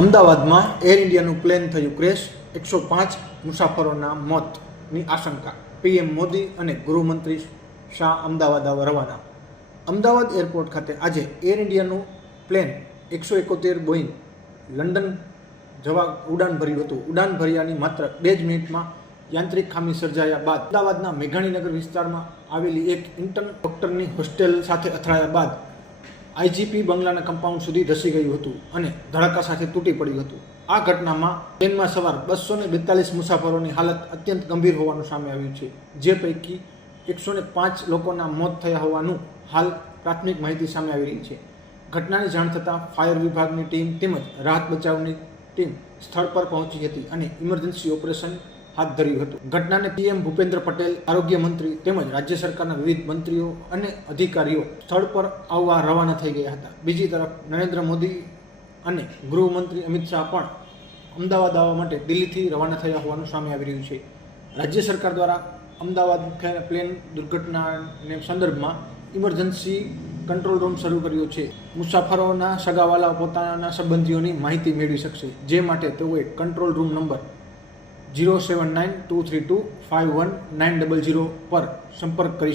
અમદાવાદમાં air ઇન્ડિયાનું plane થયું crash, 105 મુસાફરોના મોતની આશંકા. પીએમ મોદી અને ગૃહમંત્રી શાહ અમદાવાદ રવાના. અમદાવાદ એરપોર્ટ ખાતે આજે એર ઇન્ડિયાનું પ્લેન 171 બોઈંગ લંડન જવા ઉડાન ભર્યું હતું. ઉડાન ભર્યાની માત્ર 2 જ મિનિટમાં યાંત્રિક ખામી સર્જાયા બાદ અમદાવાદના મેઘાણીનગર વિસ્તારમાં આવેલી એક ઇન્ટર્ન ડોક્ટરની હોસ્ટેલ સાથે અથડાયા બાદ આઈજીપી બંગલાના કમ્પાઉન્ડ સુધી ધસી ગયું હતું અને ધડાકા સાથે તૂટી પડ્યું હતું. આ ઘટનામાં પ્લેનમાં સવાર 242 મુસાફરોની હાલત અત્યંત ગંભીર હોવાનું સામે આવ્યું છે, જે પૈકી 105 લોકોના મોત થયા હોવાનું હાલ પ્રાથમિક માહિતી સામે આવી રહી છે. ઘટનાની જાણ થતાં ફાયર વિભાગની ટીમ તેમજ રાહત બચાવની ટીમ સ્થળ પર પહોંચી હતી અને ઇમરજન્સી ઓપરેશન હાથ ધર્યું હતું. ઘટનાને પીએમ ભૂપેન્દ્ર પટેલ, આરોગ્ય મંત્રી તેમજ રાજ્ય સરકારના વિવિધ મંત્રીઓ અને અધિકારીઓ સ્થળ પર આવવા રવાના થઈ ગયા હતા. બીજી તરફ નરેન્દ્ર મોદી અને ગૃહમંત્રી અમિત શાહ પણ અમદાવાદ આવવા માટે દિલ્હીથી રવાના થયા હોવાનું સામે આવી રહ્યું છે. રાજ્ય સરકાર દ્વારા અમદાવાદ પ્લેન દુર્ઘટનાને સંદર્ભમાં ઇમરજન્સી કંટ્રોલ રૂમ શરૂ કર્યો છે. મુસાફરોના સગાવાલાઓ પોતાના સંબંધીઓની માહિતી મેળવી શકશે, જે માટે તેઓએ કંટ્રોલ રૂમ નંબર 07923251900 પર સંપર્ક કરી શકે.